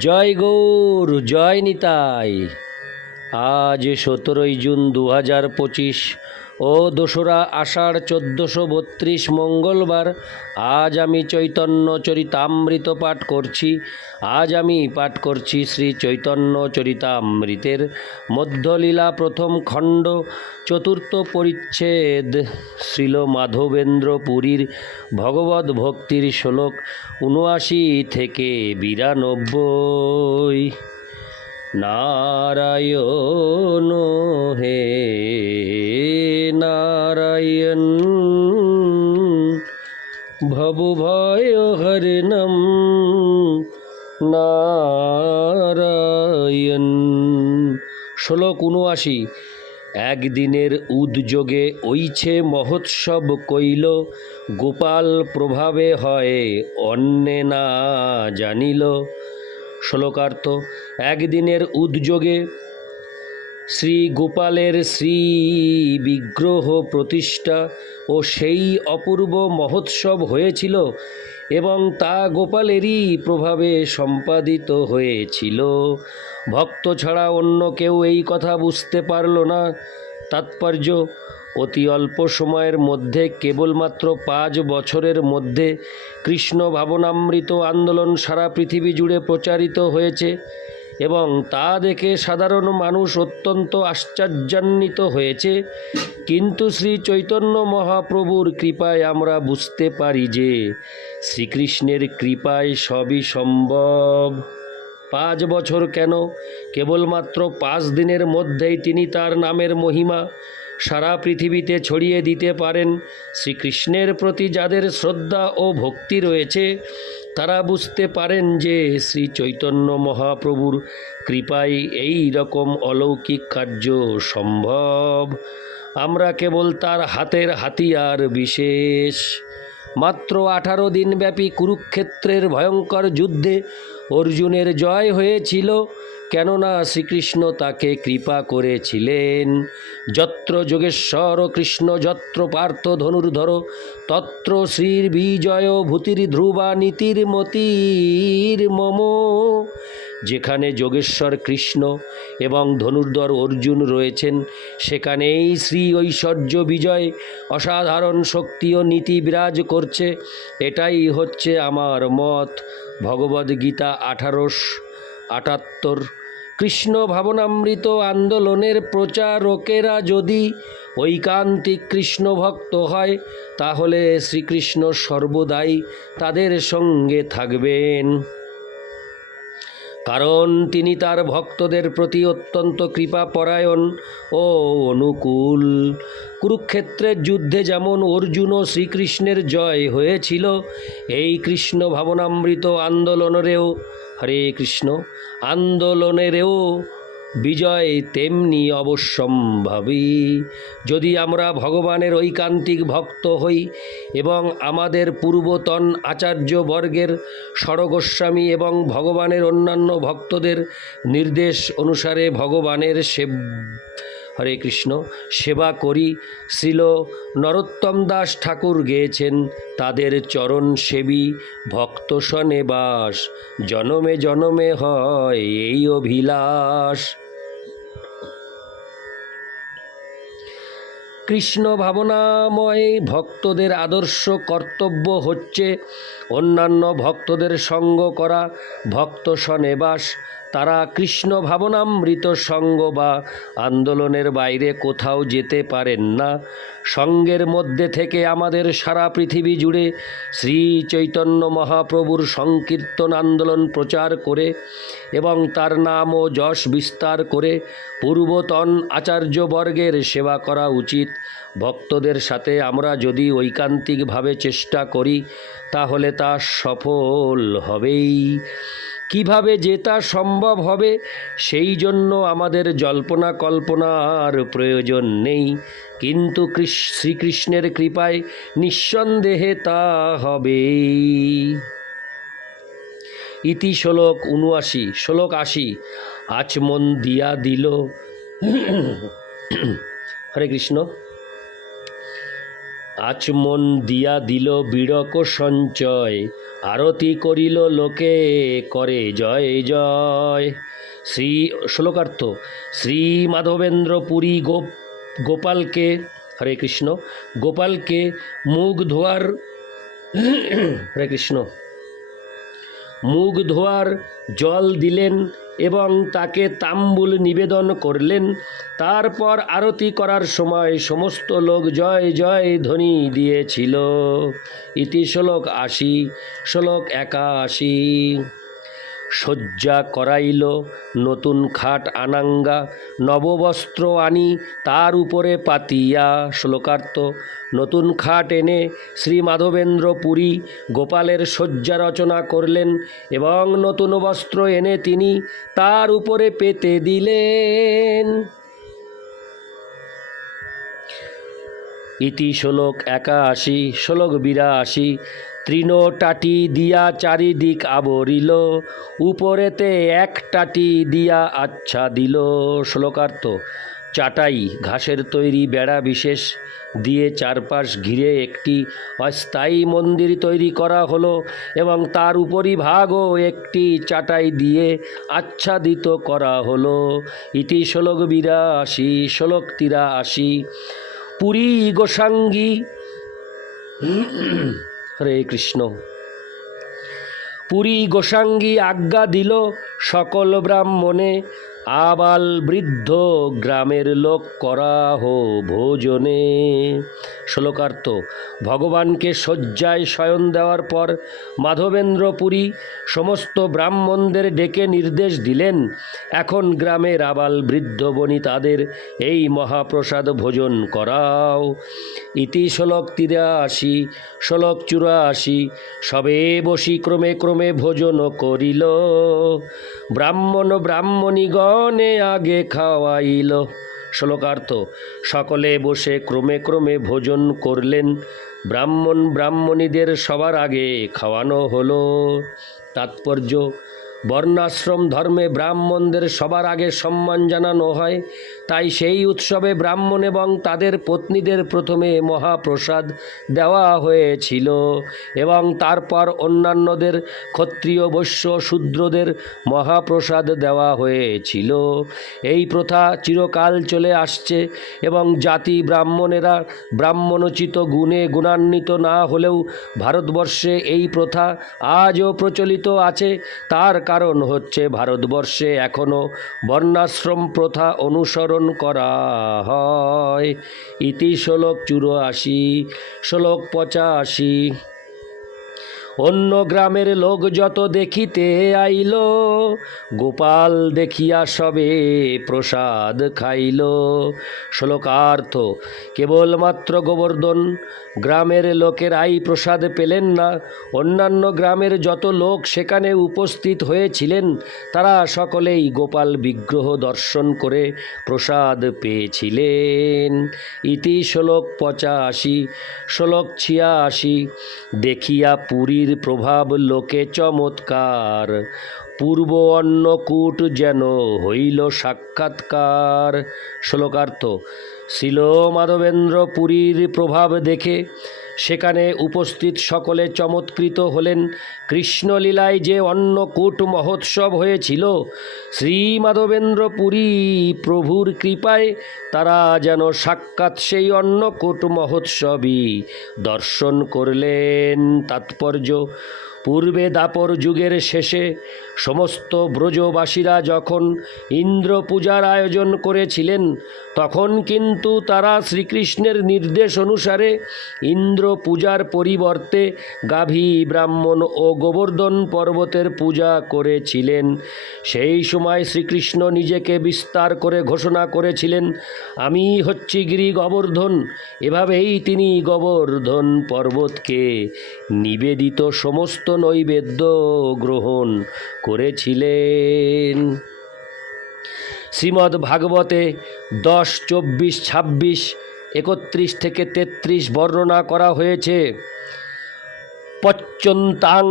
জয় গৌর জয় নিতাই। আজ সতেরোই জুন দু হাজার পঁচিশ ও দোসরা আষাঢ় চোদ্দোশো বত্রিশ মঙ্গলবার, আজ আমি চৈতন্য চরিতামৃত পাঠ করছি। আজ আমি পাঠ করছি শ্রী চৈতন্য চরিতামৃতের মধ্যলীলা প্রথম খণ্ড, চতুর্থ পরিচ্ছেদ, শ্রীল মাধবেন্দ্র পুরীর ভগবত ভক্তির শ্লোক উনআশি থেকে বিরানব্বই। নারায়ণ হে নারায়ণ। ভবু ভয় হরিণম নারায়ণ। শ্লোক উনআশি একদিনের উদ্যোগে ঐছে মহোৎসব কইল গোপাল প্রভাবে হয় অন্যে না জানিল। শ্লোকার্থ, একদিনের উদ্যোগে শ্রী গোপালের শ্রী বিগ্রহ প্রতিষ্ঠা ও সেই অপূর্ব মহোৎসব হয়েছিল এবং তা গোপালেরই প্রভাবে সম্পাদিত হয়েছিল। ভক্ত ছাড়া অন্য কেউ এই কথা বুঝতে পারল না। তাৎপর্য অতি অল্প সময়ের মধ্যে কেবলমাত্র পাঁচ বছরের মধ্যে কৃষ্ণ ভাবনামৃত আন্দোলন সারা পৃথিবী জুড়ে প্রচারিত হয়েছে এবং তা দেখে সাধারণ মানুষ অত্যন্ত আশ্চর্যান্বিত হয়েছে। কিন্তু শ্রী চৈতন্য মহাপ্রভুর কৃপায় আমরা বুঝতে পারি যে শ্রীকৃষ্ণের কৃপায় সবই সম্ভব। পাঁচ বছর কেন? কেবলমাত্র পাঁচ দিনের মধ্যেই তিনি তার নামের মহিমা সারা পৃথিবীতে ছড়িয়ে দিতে পারেন। শ্রীকৃষ্ণের প্রতি যাদের শ্রদ্ধা ও ভক্তি রয়েছে, তারা বুঝতে পারেন যে শ্রী চৈতন্য মহাপ্রভুর কৃপায় এই রকম অলৌকিক কার্য সম্ভব। আমরা কেবল তার হাতের হাতিয়ার বিশেষ। মাত্র আঠারো দিনব্যাপী কুরুক্ষেত্রের ভয়ঙ্কর যুদ্ধে অর্জুনের জয় হয়েছিল। কেননা শ্রীকৃষ্ণ তাকে কৃপা করেছিলেন। যত্র যোগেশ্বর, কৃষ্ণ যত্র পার্থ ধনুর্ধর, তত্র শ্রীর বিজয় ভূতির ধ্রুবা নীতির মতির মম। যেখানে যোগেশ্বর কৃষ্ণ এবং ধনুর্ধর অর্জুন রয়েছেন, সেখানেই শ্রী ঐশ্বর্য বিজয় অসাধারণ শক্তি ও নীতি বিরাজ করছে। এটাই হচ্ছে আমার মত। ভগবদ্গীতা আঠারোশ আটাত্তর। কৃষ্ণ ভাবনামৃত আন্দোলনের প্রচারকেরা যদি ঐকান্তিক কৃষ্ণ ভক্ত হয়, তাহলে শ্রীকৃষ্ণ সর্বদাই তাদের সঙ্গে থাকবেন। কারণ তিনি তার ভক্তদের প্রতি অত্যন্ত কৃপাপরায়ণ ও অনুকূল। কুরুক্ষেত্রের যুদ্ধে যেমন অর্জুন ও শ্রীকৃষ্ণের জয় হয়েছিল, এই কৃষ্ণ ভাবনামৃত আন্দোলনেরও হরে কৃষ্ণ। আন্দোলনেরও বিজয় তেমনি অবশ্যম্ভাবী। যদি আমরা ভগবানের ঐকান্তিক ভক্ত হই এবং আমাদের পূর্বতন আচার্য বর্গের স্বরগোস্বামী এবং ভগবানের অন্যান্য ভক্তদের নির্দেশ অনুসারে ভগবানের সেব হরে কৃষ্ণ, সেবা করি। শ্রীল নরোত্তম দাস ঠাকুর গেয়েছেন তাদের চরণ সেবী। ভক্ত সনে বাস, জনমে জনমে হয় এই অভিলাষ। কৃষ্ণ ভাবনাময় ভক্তদের আদর্শ কর্তব্য হচ্ছে অন্যান্য ভক্তদের সঙ্গ করা। ভক্ত সনেবাস তারা কৃষ্ণ ভাবনামৃত সঙ্গ বা আন্দোলনের বাইরে কোথাও যেতে পারেন না। সঙ্গের মধ্যে থেকে আমাদের সারা পৃথিবী জুড়ে শ্রী চৈতন্য মহাপ্রভুর সংকীর্তন আন্দোলন প্রচার করে এবং তার নাম ও যশ বিস্তার করে পূর্বতন আচার্যবর্গের সেবা করা উচিত। ভক্তদের সাথে আমরা যদি ঐকান্তিকভাবে চেষ্টা করি, তাহলে তা সফল হবেই। কীভাবে জেতা সম্ভব হবে, সেই জন্য আমাদের জল্পনা কল্পনার প্রয়োজন নেই। কিন্তু শ্রীকৃষ্ণের কৃপায় নিঃসন্দেহে তা হবে। ইতি শ্লোক উনআশি শ্লোক আশি আচমন দিয়া দিল। হরে কৃষ্ণ। আচমন দিয়া দিল বিড়ক সঞ্চয়। আরতি করিল লোকে করে জয় জয় শ্রী শ্লোকার্থ শ্রী মাধবেন্দ্র পুরী গোপ গোপালকে হরে কৃষ্ণ গোপালকে মুখ ধোয়ার হরে কৃষ্ণ মুখ ধোয়ার জল দিলেন এবং তাকে তাম্বুল নিবেদন করলেন। তারপর আরতি করার সময় সমস্ত লোক জয় জয় ধ্বনি দিয়েছিল। ইতি শ্লোক আশি, শ্লোক একাশি। শয্যা করাইল, নতুন খাট আনাঙ্গা, নববস্ত্র আনি তার উপরে পাতিয়া শ্লোকার্থ নতুন খাট এনে শ্রী মাধবেন্দ্র পুরী গোপালের শয্যা রচনা করলেন এবং নতুন বস্ত্র এনে তিনি তার উপরে পেতে দিলেন। ইতি শ্লোক একাশি, শ্লোক বিরাশি তৃণ টাটি দিয়া চারিদিক আবরিল, উপরেতে এক টাটি দিয়া আচ্ছা দিল শ্লোকার্থ। চাটাই, ঘাসের তৈরি বেড়া বিশেষ, দিয়ে চারপাশ ঘিরে একটি অস্থায়ী মন্দির তৈরি করা হলো এবং তার উপরিভাগও একটি চাটাই দিয়ে আচ্ছাদিত করা হলো। ইতি শ্লোক বিরাশি, শ্লোক তিরাশি। পুরী গোসাঙ্গী হরে কৃষ্ণ। পুরী গোসাঙ্গী আজ্ঞা দিল সকল ব্রাহ্মণে আবাল বৃদ্ধ গ্রামের লোক করা হো ভোজনে। শ্লোকার্থ, ভগবানকে শয্যায় শয়ন দেওয়ার পর মাধবেন্দ্র পুরী সমস্ত ব্রাহ্মণদের ডেকে নির্দেশ দিলেন, এখন গ্রামের আবাল বৃদ্ধ বনি তাদের এই মহাপ্রসাদ ভোজন করাও। ইতি শ্লোক তিরাশি, শ্লোক চুরাশি, সবে বসি ক্রমে ক্রমে ভোজন করিল। ব্রাহ্মণ ব্রাহ্মণীগণে আগে খাওয়াইল। শ্লোকার্থ, সকলে বসে ক্রমে ক্রমে ভোজন করলেন। ব্রাহ্মণ ব্রাহ্মণীদের সবার আগে খাওয়ানো হলো। তাৎপর্য, বর্ণাশ্রম ধর্মে ব্রাহ্মণদের সবার আগে সম্মান জানানো হয়। তাই সেই উৎসবে ব্রাহ্মণ এবং তাদের পত্নীদের প্রথমে মহাপ্রসাদ দেওয়া হয়েছিল এবং তারপর অন্যান্যদের ক্ষত্রিয়, বৈশ্য, শূদ্রদের মহাপ্রসাদ দেওয়া হয়েছিল। এই প্রথা চিরকাল চলে আসছে এবং জাতি ব্রাহ্মণেরা ব্রাহ্মণোচিত গুণে গুণান্বিত না হলেও ভারতবর্ষে এই প্রথা আজও প্রচলিত আছে। তার কারণ হচ্ছে ভারতবর্ষে এখনও বর্ণাশ্রম প্রথা অনুসরণ করা হয়। ইতি শ্লোক চুরাশি, শ্লোক পঁচাশি। অন্য গ্রামের লোক যত দেখিতে আইল, গোপাল দেখিয়া সবে প্রসাদ খাইল। শ্লোকার্থ, কেবলমাত্র গোবর্ধন গ্রামের লোকেরাই প্রসাদ পেলেন না। অন্যান্য গ্রামের যত লোক সেখানে উপস্থিত হয়েছিলেন, তারা সকলেই গোপাল বিগ্রহ দর্শন করে প্রসাদ পেয়েছিলেন। ইতি শ্লোক পঁচাশি, শ্লোক ছিয়াশি, দেখিয়া পুরীর প্রভাব লোকে চমৎকার। পূর্ব অন্নকূট যেন হইল সাক্ষাৎকার। শ্লোকার্থ শিল মাধবেন্দ্র পুরীর প্রভাব দেখে সেখানে উপস্থিত সকলে চমৎকৃত হলেন। কৃষ্ণলীলায় যে অন্নকূট মহোৎসব হয়েছিল শ্রী মাধবেন্দ্র পুরী প্রভুর কৃপায় তারা যেন সাক্ষাৎ সেই অন্নকূট মহোৎসবই দর্শন করলেন। তাৎপর্য পূর্বে দাপর যুগের শেষে সমস্ত ব্রজবাসীরা যখন ইন্দ্র পূজার আয়োজন করেছিলেন, তখন কিন্তু তারা শ্রীকৃষ্ণের নির্দেশ অনুসারে ইন্দ্র পূজার পরিবর্তে গাভী, ব্রাহ্মণ ও গোবর্ধন পর্বতের পূজা করেছিলেন। সেই সময় শ্রীকৃষ্ণ নিজেকে বিস্তার করে ঘোষণা করেছিলেন, আমি হচ্ছি গিরি গোবর্ধন। এভাবেই তিনি গোবর্ধন পর্বতকে নিবেদিত সমস্ত নৈবেদ্য গ্রহণ করেছিলেন। শ্রীমদ্ ভাগবতে দশ, চব্বিশ, ছাব্বিশ, একত্রিশ থেকে তেত্রিশ বর্ণনা করা হয়েছে। পচ্যন্তাং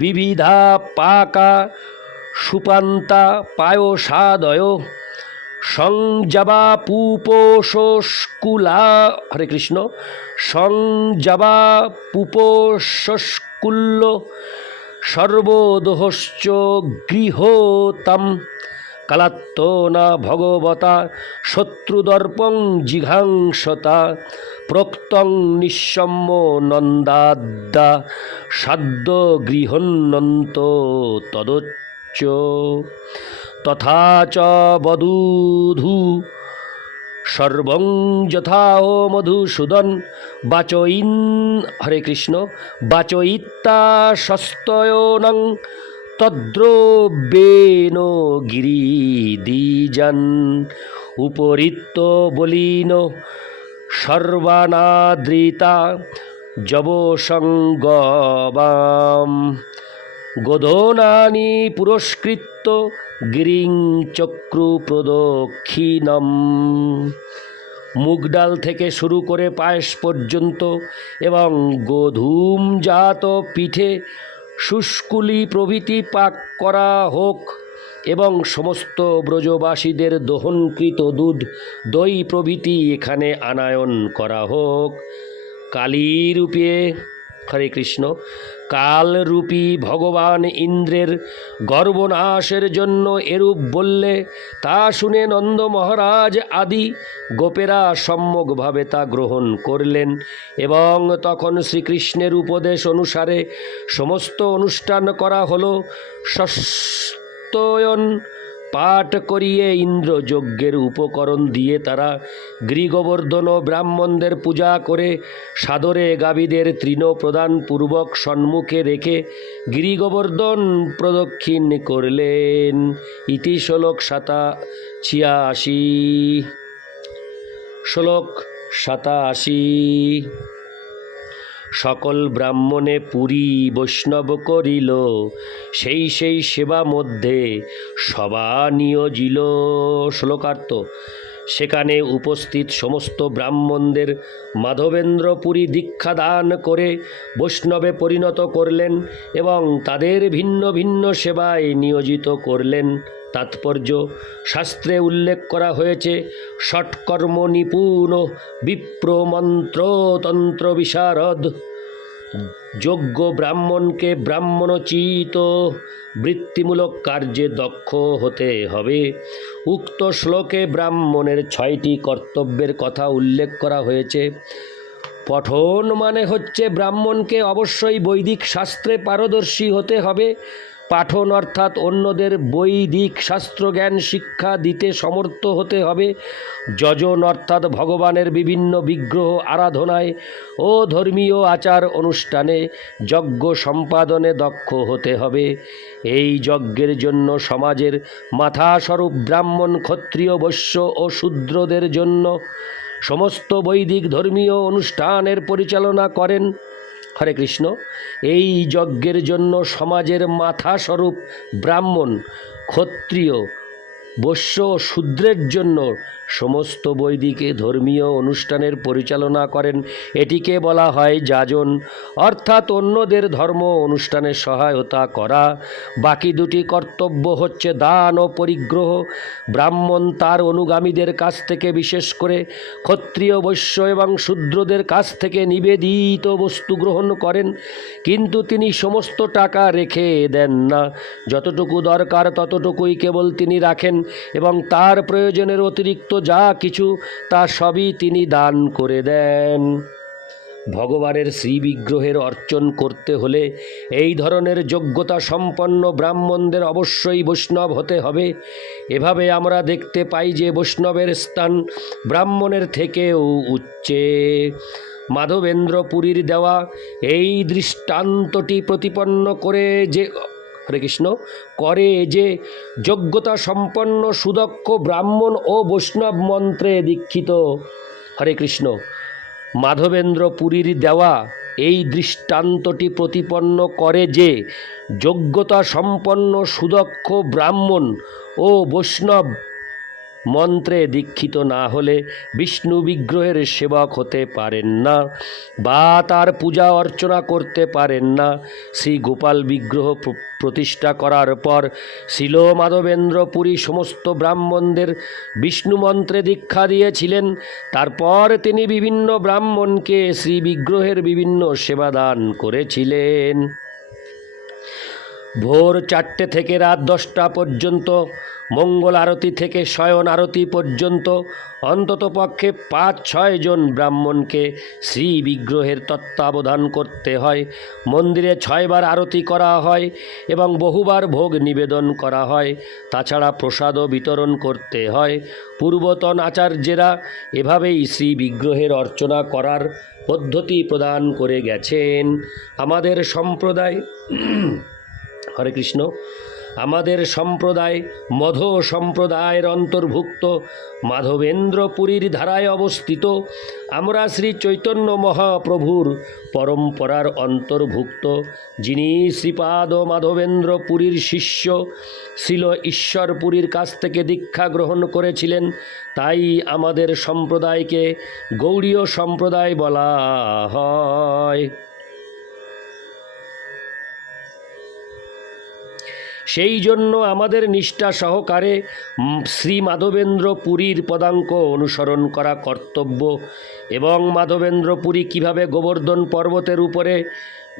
বিবিধা পাকা সুপান্তা পায়সাদয় সংজাবা পুপোষস্কুলা হরে কৃষ্ণ। সংজাবা পুপোষস্কুল্য সর্বদোহশ্চ গৃহতাম কালাত্ত না ভগবতা শত্রুদর্পং জিঘাংসতা প্রক্তং নিঃসম্য নন্দাদ্দা সাদ্য গৃহন্নন্ত তদোচ্চ। তথা চ বদূধু সর্বং যথা ও মধুসূদন বাচইন হরে কৃষ্ণ বাচইত্তা সস্তয়নং, তদ্রব্যেন গিরিদিজান উপরিত্ত বলিন সর্বানাদৃতা যবসঙ্গবাম গোধনানি পুরস্কৃত্য গিরিং চক্রু প্রদক্ষিণম। মুগ ডাল থেকে শুরু করে পায়েস পর্যন্ত এবং গোধূমজাত পিঠে শুষ্কুলি প্রভৃতি পাক করা হোক এবং সমস্ত ব্রজবাসীদের দহনকৃত দুধ, দই প্রভৃতি এখানে আনায়ন করা হোক। কালীরূপে হরে কৃষ্ণ। কালরূপী ভগবান ইন্দ্রের গর্বনাশের জন্য এরূপ বললে, তা শুনে নন্দ মহারাজ আদি গোপেরা সম্যকভাবে তা গ্রহণ করলেন এবং তখন শ্রীকৃষ্ণের উপদেশ অনুসারে সমস্ত অনুষ্ঠান করা হল। সস্তয়ন পাঠ করিয়ে ইন্দ্র যজ্ঞের উপকরণ দিয়ে তারা গৃগবর্ধন ও ব্রাহ্মণদের পূজা করে সাদরে গাভীদের তৃণ প্রদান পূর্বক সম্মুখে রেখে গিরিগোবর্ধন প্রদক্ষিণ করলেন। ইতি শ্লোক সাতা ছিয়াশি। শ্লোক সাতাশি। সকল ব্রাহ্মণে পুরী বৈষ্ণব করিল। সেই সেই সেবা মধ্যে সবা নিয়োজিল শ্লোকার্থ। সেখানে উপস্থিত সমস্ত ব্রাহ্মণদের মাধবেন্দ্র পুরী দীক্ষা দান করে বৈষ্ণবে পরিণত করলেন এবং তাদের ভিন্ন ভিন্ন সেবায় নিয়োজিত করলেন। তাৎপর্য। শাস্ত্রে উল্লেখ করা হয়েছে, ষটকর্ম নিপুণ, বিপ্র মন্ত্র তন্ত্র বিশারদ। যোগ্য ব্রাহ্মণকে ব্রাহ্মণোচিত, বৃত্তিমূলক কার্যে দক্ষ হতে হবে। উক্ত শ্লোকে ব্রাহ্মণের ছয়টি কর্তব্যের কথা উল্লেখ করা হয়েছে। পঠন মানে হচ্ছে ব্রাহ্মণকে অবশ্যই বৈদিক শাস্ত্রে পারদর্শী হতে হবে। পাঠন অর্থাৎ অন্যদের বৈদিক শাস্ত্রজ্ঞান শিক্ষা দিতে সমর্থ হতে হবে। যজন অর্থাৎ ভগবানের বিভিন্ন বিগ্রহ আরাধনায় ও ধর্মীয় আচার অনুষ্ঠানে যজ্ঞ সম্পাদনে দক্ষ হতে হবে। এই যজ্ঞের জন্য সমাজের মাথাস্বরূপ ব্রাহ্মণ, ক্ষত্রিয়, বৈশ্য ও শূদ্রদের জন্য সমস্ত বৈদিক ধর্মীয় অনুষ্ঠানের পরিচালনা করেন হরে কৃষ্ণ। এই যজ্ঞের জন্য সমাজের মাথা স্বরূপ ব্রাহ্মণ ক্ষত্রিয় বৈশ্য ও শূদ্রের জন্য সমস্ত বৈদিকে ধর্মীয় অনুষ্ঠানের পরিচালনা করেন। এটিকে বলা হয় যাজন। অর্থাৎ অন্যদের ধর্ম অনুষ্ঠানে সহায়তা করা। বাকি দুটি কর্তব্য হচ্ছে দান ও পরিগ্রহ। ব্রাহ্মণ তার অনুগামীদের কাছ থেকে বিশেষ করে ক্ষত্রিয় বৈশ্য এবং শূদ্রদের কাছ থেকে নিবেদিত বস্তু গ্রহণ করেন। কিন্তু তিনি সমস্ত টাকা রেখে দেন না। যতটুকু দরকার ততটুকুই কেবল তিনি রাখেন। এবং তার প্রয়োজনের অতিরিক্ত যা কিছু, তা সবই তিনি দান করে দেন। ভগবানের শ্রীবিগ্রহের অর্চন করতে হলে এই ধরনের যোগ্যতা সম্পন্ন ব্রাহ্মণদের অবশ্যই বৈষ্ণব হতে হবে। এভাবে আমরা দেখতে পাই যে বৈষ্ণবের স্থান ব্রাহ্মণের থেকেও উচ্চে। মাধবেন্দ্র পুরীর দেওয়া এই দৃষ্টান্তটি প্রতিপন্ন করে যে হরে কৃষ্ণ করে যে যোগ্যতা সম্পন্ন, সুদক্ষ, ব্রাহ্মণ ও বৈষ্ণব মন্ত্রে দীক্ষিত। হরে কৃষ্ণ। মাধবেন্দ্র পুরীর দেওয়া এই দৃষ্টান্তটি প্রতিপন্ন করে যে যোগ্যতা সম্পন্ন, সুদক্ষ, ব্রাহ্মণ ও বৈষ্ণব মন্ত্রে দীক্ষিত না হলে বিষ্ণু বিগ্রহের সেবক হতে পারেন না, বা তার পূজা অর্চনা করতে পারেন না। শ্রী গোপাল বিগ্রহ প্র- প্রতিষ্ঠা করার পর শিল মাধবেন্দ্র পুরী সমস্ত ব্রাহ্মণদের বিষ্ণু মন্ত্রে দীক্ষা দিয়েছিলেন। তারপর তিনি বিভিন্ন ব্রাহ্মণকে শ্রী বিগ্রহের বিভিন্ন সেবা দান করেছিলেন। ভোর চারটে থেকে রাত দশটা পর্যন্ত, মঙ্গল আরতি থেকে শয়ন আরতি পর্যন্ত, অন্তত পক্ষে পাঁচ, ছয় জন ব্রাহ্মণকে শ্রী বিগ্রহের তত্ত্বাবধান করতে হয়। মন্দিরে ছয়বার আরতি করা হয় এবং বহুবার ভোগ নিবেদন করা হয়। তাছাড়া প্রসাদও বিতরণ করতে হয়। পূর্বতন আচার্যেরা এভাবেই শ্রী বিগ্রহের অর্চনা করার পদ্ধতি প্রদান করে গেছেন। আমাদের সম্প্রদায় হরে কৃষ্ণ। আমাদের সম্প্রদায়, মধ সম্প্রদায়ের অন্তর্ভুক্ত মাধবেন্দ্রপুরীর ধারায় অবস্থিত আমরা শ্রী চৈতন্য মহাপ্রভুর পরম্পরার অন্তর্ভুক্ত, যিনি শ্রীপাদ মাধবেন্দ্র পুরীর শিষ্য ছিল ঈশ্বরপুরীর কাছ থেকে দীক্ষা গ্রহণ করেছিলেন, তাই আমাদের সম্প্রদায়কে গৌড়ীয় সম্প্রদায় বলা হয়। সেই জন্য আমাদের নিষ্ঠা সহকারে শ্রী মাধবেন্দ্র পুরীর পদাঙ্ক অনুসরণ করা কর্তব্য এবং মাধবেন্দ্র পুরী কীভাবে গোবর্ধন পর্বতের উপরে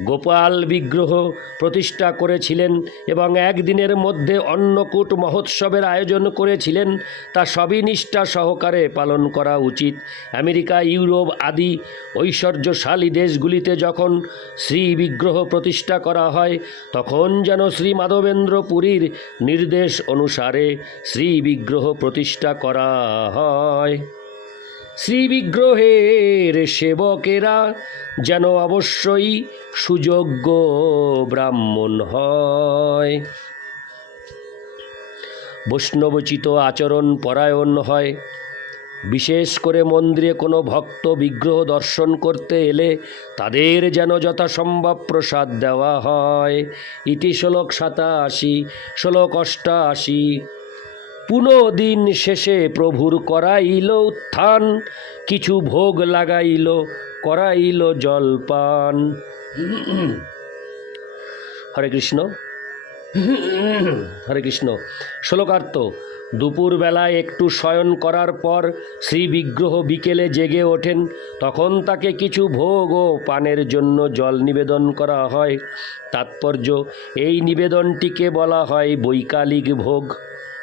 গোপাল বিগ্রহ প্রতিষ্ঠা করেছিলেন এবং একদিনের মধ্যে অন্নকূট মহোৎসবের আয়োজন করেছিলেন। তা সবই নিষ্ঠা সহকারে পালন করা উচিত। আমেরিকা, ইউরোপ আদি ঐশ্বর্যশালী দেশগুলিতে যখন শ্রী বিগ্রহ প্রতিষ্ঠা করা হয়, তখন যেন শ্রী মাধবেন্দ্র পুরীর নির্দেশ অনুসারে শ্রী বিগ্রহ প্রতিষ্ঠা করা হয়। শ্রী বিগ্রহের সেবকেরা যেন অবশ্যই সুযোগ্য ব্রাহ্মণ হয়। বৈষ্ণবচিত আচরণ পরায়ণ হয়। বিশেষ করে মন্দিরে কোনো ভক্ত বিগ্রহ দর্শন করতে এলে তাদের যেন যথাসম্ভব প্রসাদ দেওয়া হয়। ইতি শ্লোক সাতাশি, শ্লোক অষ্টাশি। পুনদিন শেষে প্রভুর করাইল উত্থান, কিছু ভোগ লাগাইল, করাইল জলপান। হরে কৃষ্ণ। হরে কৃষ্ণ। শ্লোকার্থ, দুপুরবেলায় একটু শয়ন করার পর শ্রী বিগ্রহ বিকেলে জেগে ওঠেন। তখন তাকে কিছু ভোগ ও পানের জন্য জল নিবেদন করা হয়। তাৎপর্য, এই নিবেদনটিকে বলা হয় বৈকালিক ভোগ।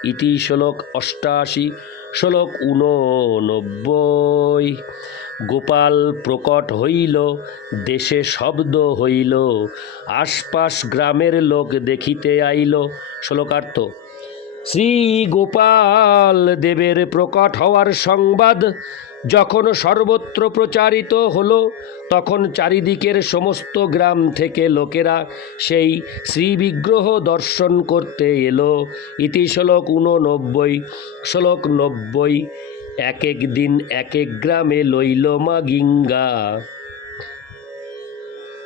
ইতি শ্লোক অষ্টাশি, শ্লোক উননব্বই গোপাল প্রকট হইল, দেশে শব্দ হইল, আশপাশ গ্রামের লোক দেখিতে আইল। শ্লোকার্থ, শ্রী গোপাল, দেবের প্রকট হওয়ার সংবাদ যখন সর্বত্র প্রচারিত হলো, তখন চারিদিকের সমস্ত গ্রাম থেকে লোকেরা সেই শ্রীবিগ্রহ দর্শন করতে এলো। ইতি শ্লোক ঊননব্বই, শ্লোক নব্বই এক এক দিন এক এক গ্রামে লইল মা গিঙ্গা।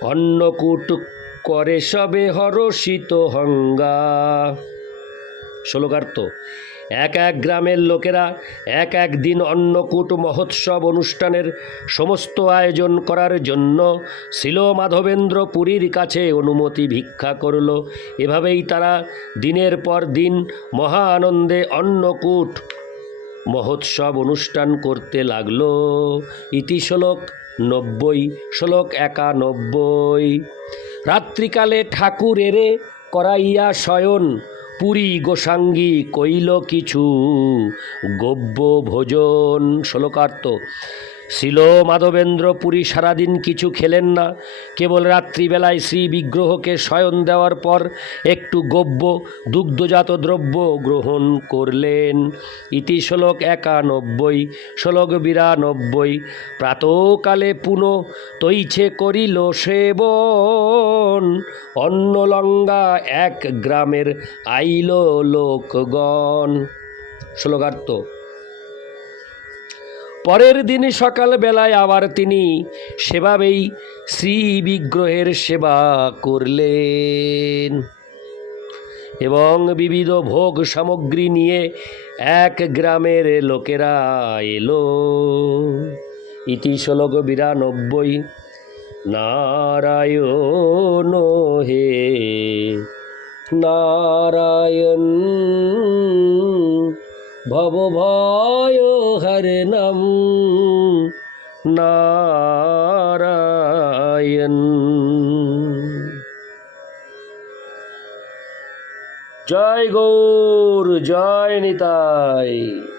অন্নকূট করে সবে হরষিত হঙ্গা। শ্লোকার্থ এক এক গ্রামের লোকেরা এক এক দিন অন্নকূট মহোৎসব অনুষ্ঠানের সমস্ত আয়োজন করার জন্য শিল মাধবেন্দ্র পুরীর কাছে অনুমতি ভিক্ষা করল। এভাবেই তারা দিনের পর দিন মহা আনন্দে অন্নকূট মহোৎসব অনুষ্ঠান করতে লাগল। ইতি শ্লোক নব্বই, শ্লোক একানব্বই। রাত্রিকালে ঠাকুরেরে করাইয়া শয়ন পুরী গোসাঙ্গী কইল কিছু। গব্য ভোজন শ্লোকার্থ ছিল মাধবেন্দ্র পুরী সারাদিন কিছু খেলেন না। কেবল রাত্রিবেলায় শ্রী বিগ্রহকে শয়ন দেওয়ার পর একটু গব্য, দুগ্ধজাত দ্রব্য গ্রহণ করলেন। ইতি শ্লোক একানব্বই, শ্লোক বিরানব্বই, প্রাতকালে পুনঃ তৈছে করিল সেবন। অন্নলঙ্গা এক গ্রামের আইল লোকগণ। শ্লোকার্থ পরের দিন সকালবেলায় আবার তিনি সেভাবেই শ্রী বিগ্রহের সেবা করলেন। এবং বিবিধ ভোগ সামগ্রী নিয়ে এক গ্রামের লোকেরা এলো। ইতি শ্লোক বিরানব্বই, নারায়ণ হে, নারায়ণ ভব ভয় হরে নাম নারায়ণ। জয় গৌর জয় নিতাই।